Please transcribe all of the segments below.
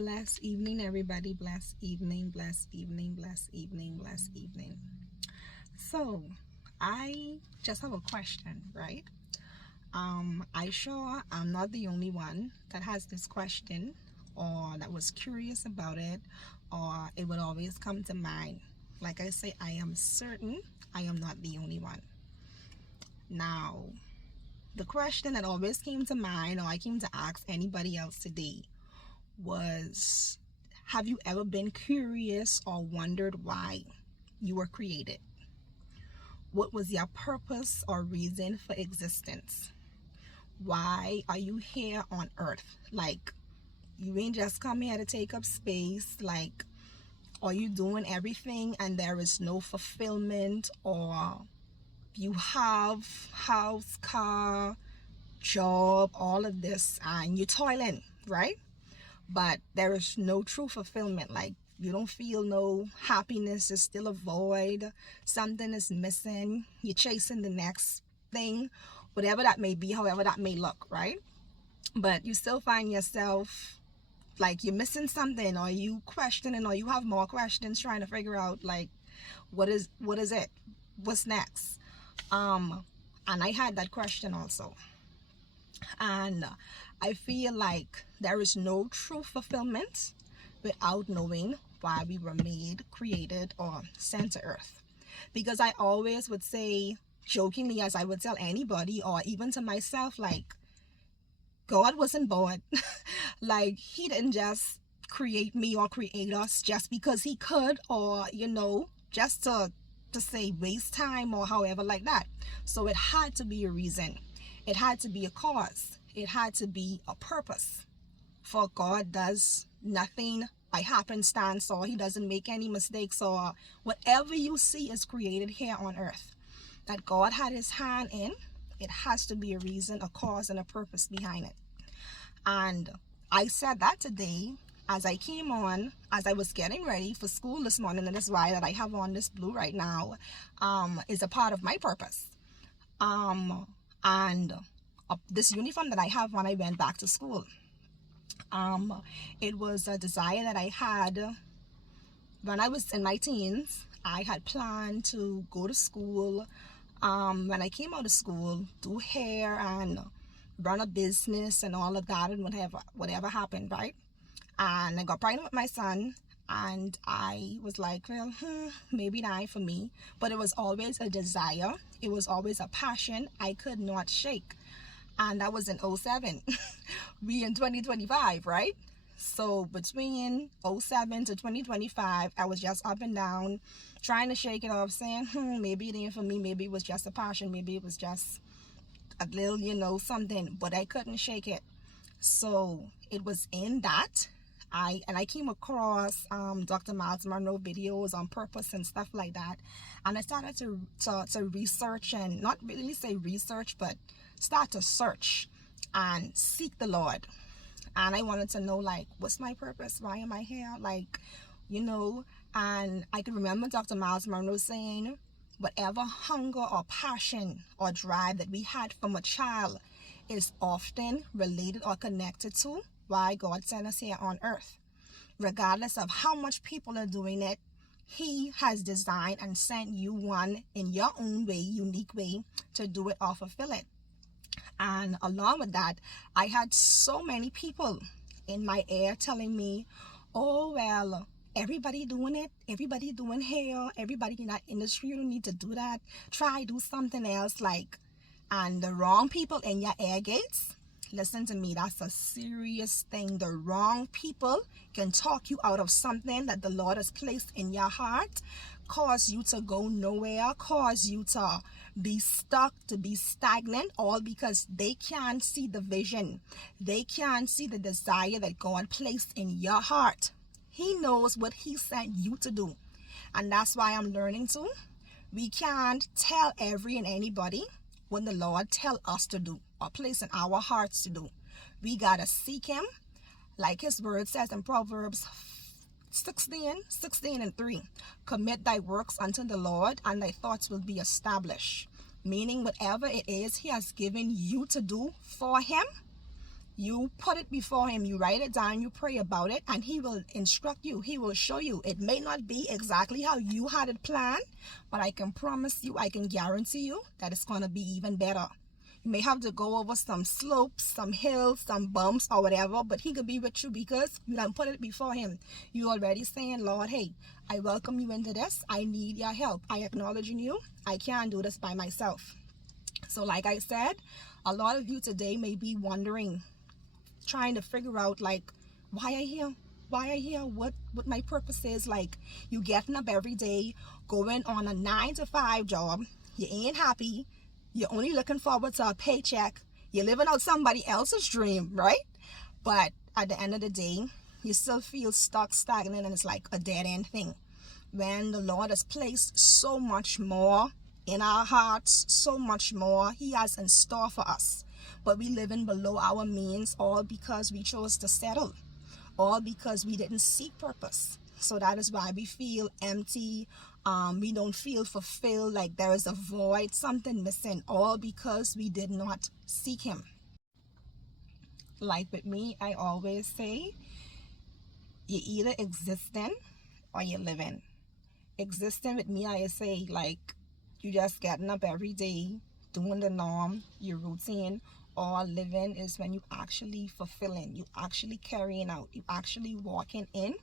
Blessed evening, everybody. Blessed evening, blessed evening, blessed evening, blessed evening. So, I just have a question, right? I sure I'm not the only one that has this question or that was curious about it, or it would always come to mind. Like I say, I am certain I am not the only one. Now, the question that always came to mind, or I came to ask anybody else today, was, have you ever been curious or wondered why you were created? What was your purpose or reason for existence? Why are you here on earth? Like, you ain't just come here to take up space. Like, are you doing everything and there is no fulfillment? Or you have house, car, job, all of this, and you're toiling, right? But there is no true fulfillment. Like, you don't feel no happiness. Is still a void. Something is missing. You're chasing the next thing, whatever that may be, however that may look, right? But you still find yourself like you're missing something, or you questioning, or you have more questions trying to figure out, like, what is it? What's next? And I had that question also. And I feel like there is no true fulfillment without knowing why we were made, created, or sent to earth. Because I always would say, jokingly, as I would tell anybody, or even to myself, like, God wasn't bored. Like, he didn't just create me or create us just because he could, or, just to say waste time or however like that. So it had to be a reason. It had to be a cause. It had to be a purpose. For God does nothing by happenstance, or he doesn't make any mistakes, or whatever you see is created here on earth that God had his hand in. It has to be a reason, a cause, and a purpose behind it. And I said that today as I came on, as I was getting ready for school this morning, and that's why that I have on this blue right now, is a part of my purpose. And this uniform that I have when I went back to school, it was a desire that I had when I was in my teens. I had planned to go to school, when I came out of school, do hair and run a business and all of that, and whatever happened, right? And I got pregnant with my son, and I was like, well, maybe not for me. But it was always a desire. It was always a passion I could not shake. And that was in 2007. We in 2025, right? So between 2007 to 2025, I was just up and down, trying to shake it off, saying, maybe it ain't for me. Maybe it was just a passion. Maybe it was just a little, something. But I couldn't shake it. So it was in that. I came across Dr. Myles Munroe videos on purpose and stuff like that, and I started to research, and not really say research, but start to search and seek the Lord. And I wanted to know, like, what's my purpose? Why am I here? Like, and I can remember Dr. Myles Munroe saying, whatever hunger or passion or drive that we had from a child is often related or connected to why God sent us here on earth. Regardless of how much people are doing it, he has designed and sent you one in your own way, unique way, to do it or fulfill it. And along with that, I had so many people in my ear telling me, oh, well, everybody doing it, everybody doing hair, everybody in that industry, you don't need to do that. Try do something else, like, and the wrong people in your ear gates. Listen to me, that's a serious thing. The wrong people can talk you out of something that the Lord has placed in your heart, cause you to go nowhere, cause you to be stuck, to be stagnant, all because they can't see the vision. They can't see the desire that God placed in your heart. He knows what he sent you to do. And that's why I'm learning too. We can't tell every and anybody what the Lord tell us to do or place in our hearts to do. We gotta seek him, like his word says in Proverbs 16:3. Commit thy works unto the Lord, and thy thoughts will be established. Meaning, whatever it is he has given you to do for him, You put it before him, you write it down, you pray about it, and he will instruct you. He will show you. It may not be exactly how you had it planned, but I can promise you, I can guarantee you that it's going to be even better. You may have to go over some slopes, some hills, some bumps or whatever, but he could be with you because you done put it before him. You already saying, Lord, hey, I welcome you into this. I need your help. I acknowledge in you. I can't do this by myself. So like I said, a lot of you today may be wondering, trying to figure out like, why I here? Why I here? What my purpose is. Like, you getting up every day, going on a 9-to-5 job. You ain't happy. You're only looking forward to a paycheck. You're living out somebody else's dream, right? But at the end of the day, you still feel stuck, stagnant, and it's like a dead-end thing. When the Lord has placed so much more in our hearts, so much more He has in store for us. But we living below our means, all because we chose to settle, all because we didn't seek purpose. So that is why we feel empty. We don't feel fulfilled, like there is a void, something missing, all because we did not seek Him. Like with me, I always say, you're either existing or you're living. Existing with me, I say, like, you just getting up every day, doing the norm, your routine. Or living is when you actually fulfilling, you actually carrying out, you actually walking in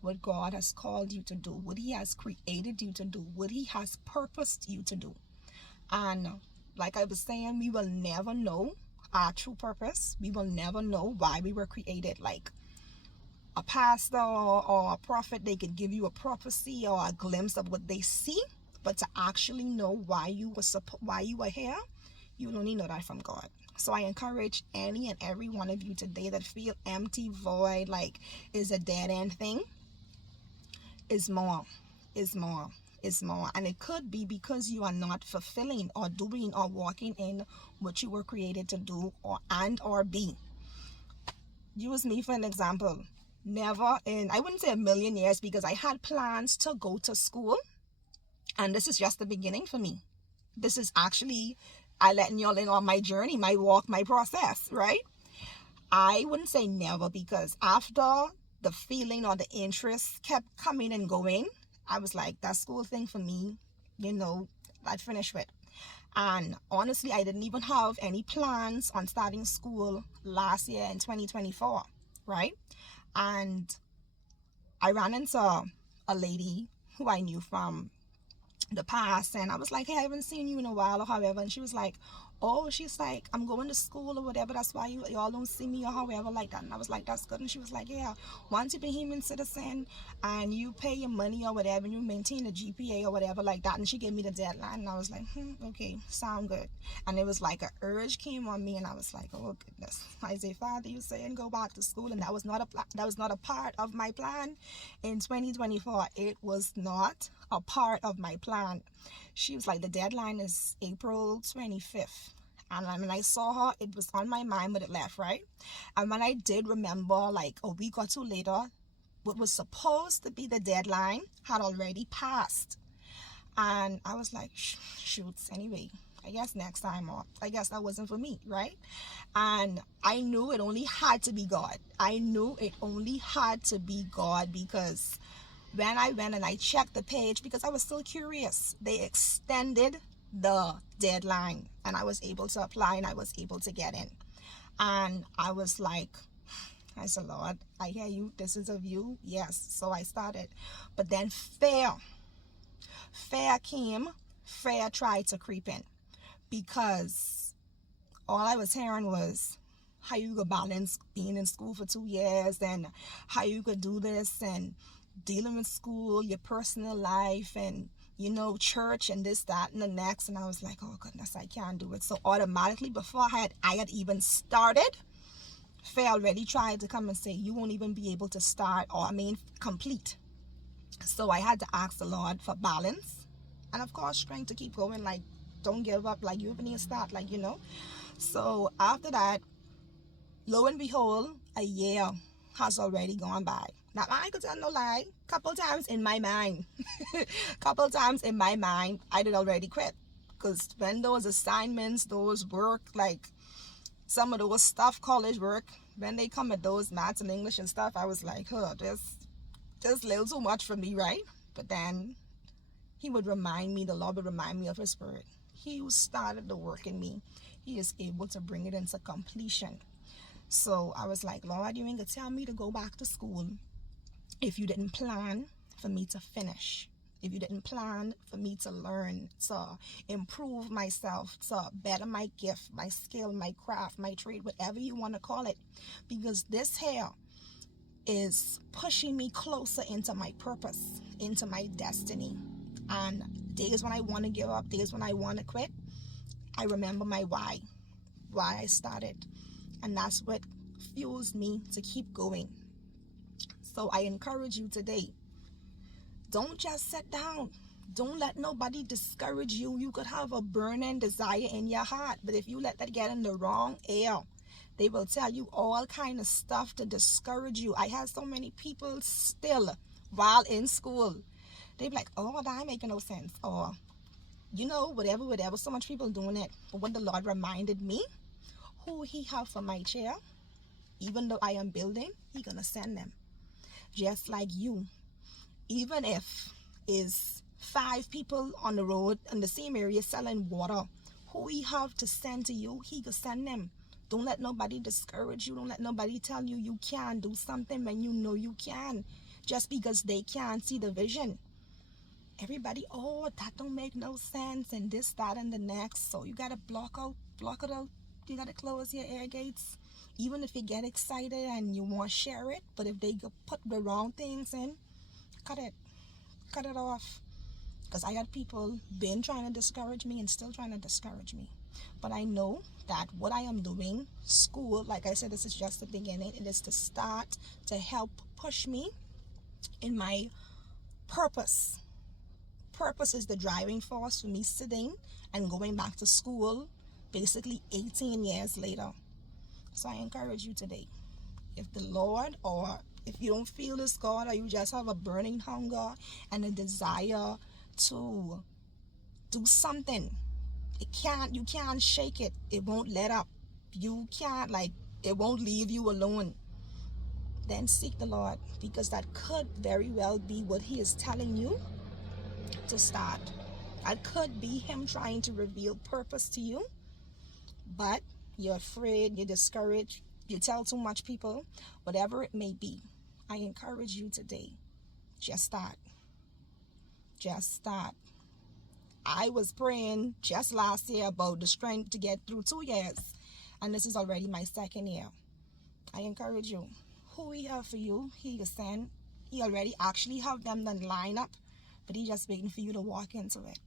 what God has called you to do, what He has created you to do, what He has purposed you to do. And like I was saying, we will never know our true purpose. We will never know why we were created. Like a pastor or a prophet, they could give you a prophecy or a glimpse of what they see, but to actually know why you were here, you will only know that from God. So I encourage any and every one of you today that feel empty, void, like is a dead end thing, is more. And it could be because you are not fulfilling or doing or walking in what you were created to do or be. Use me for an example. Never in, I wouldn't say a million years, because I had plans to go to school, and this is just the beginning for me. This is actually, I letting y'all in on my journey, my walk, my process, right? I wouldn't say never, because after the feeling or the interest kept coming and going, I was like, that school thing for me, I'd finish with. And honestly, I didn't even have any plans on starting school last year in 2024, right? And I ran into a lady who I knew from the past, and I was like, hey, I haven't seen you in a while or however, and she was like, oh, she's like, I'm going to school or whatever, that's why y'all don't see me or however, like that. And I was like, that's good. And she was like, yeah, once you be a human citizen and you pay your money or whatever, and you maintain a GPA or whatever like that. And she gave me the deadline, and I was like, okay, sound good. And it was like an urge came on me, and I was like, oh goodness. I say, Father, you saying go back to school, and that was not a part of my plan in 2024. It was not a part of my plan. She was like, the deadline is April 25th. And when I saw her, it was on my mind, but it left, right? And when I did remember, like a week or two later, what was supposed to be the deadline had already passed. And I was like, shoots, anyway, I guess next time, or I guess that wasn't for me, right? And I knew it only had to be God. Because when I went and I checked the page, because I was still curious, they extended the deadline, and I was able to apply, and I was able to get in. And I was like, I said, Lord, I hear you, this is of you. Yes. So I started. But then fear came. Fear tried to creep in, because all I was hearing was how you could balance being in school for 2 years, and how you could do this, and dealing with school, your personal life, and church, and this, that, and the next. And I was like, oh goodness, I can't do it. So automatically, before I had even started, fear already tried to come and say, you won't even be able to start, or complete. So I had to ask the Lord for balance, and of course strength to keep going, like don't give up, like you even need to start, like So after that, lo and behold, a year has already gone by. Now I could tell no lie, couple times in my mind I did already quit, because when those assignments, those work, like some of those stuff, college work, when they come at those maths and English and stuff, I was like, just a little too much for me, right? But then he would remind me, the Lord would remind me of his Spirit. He who started the work in me, he is able to bring it into completion. So I was like, Lord, you ain't gonna tell me to go back to school if you didn't plan for me to finish. If you didn't plan for me to learn, to improve myself, to better my gift, my skill, my craft, my trade, whatever you want to call it. Because this here is pushing me closer into my purpose, into my destiny. And days when I want to give up, days when I want to quit, I remember my why I started. And that's what fuels me to keep going. So I encourage you today, don't just sit down. Don't let nobody discourage you. You could have a burning desire in your heart, but if you let that get in the wrong air, they will tell you all kind of stuff to discourage you. I had so many people still, while in school, they be like, oh, that ain't making no sense. Or, whatever. So much people doing it. But when the Lord reminded me who he have for my chair, even though I am building, he gonna send them. Just like you. Even if is 5 people on the road in the same area selling water, who he have to send to you, he can send them. Don't let nobody discourage you. Don't let nobody tell you you can't do something when you know you can, just because they can't see the vision. Everybody, oh, that don't make no sense, and this, that, and the next. So you gotta block it out. You gotta close your ear gates. Even if you get excited and you want to share it, but if they put the wrong things in, cut it off. Because I had people been trying to discourage me and still trying to discourage me. But I know that what I am doing, school, like I said, this is just the beginning. It is to start to help push me in my purpose. Purpose is the driving force for me sitting and going back to school basically 18 years later. So I encourage you today, if the Lord, or if you don't feel this God, or you just have a burning hunger and a desire to do something, you can't shake it. It won't let up. You can't, it won't leave you alone. Then seek the Lord, because that could very well be what he is telling you to start. That could be him trying to reveal purpose to you, but you're afraid, you're discouraged, you tell too much people, whatever it may be. I encourage you today, just start. I was praying just last year about the strength to get through 2 years, and this is already my 2nd year. I encourage you, who he have for you, he can send. He already actually have them done line up, but he just waiting for you to walk into it.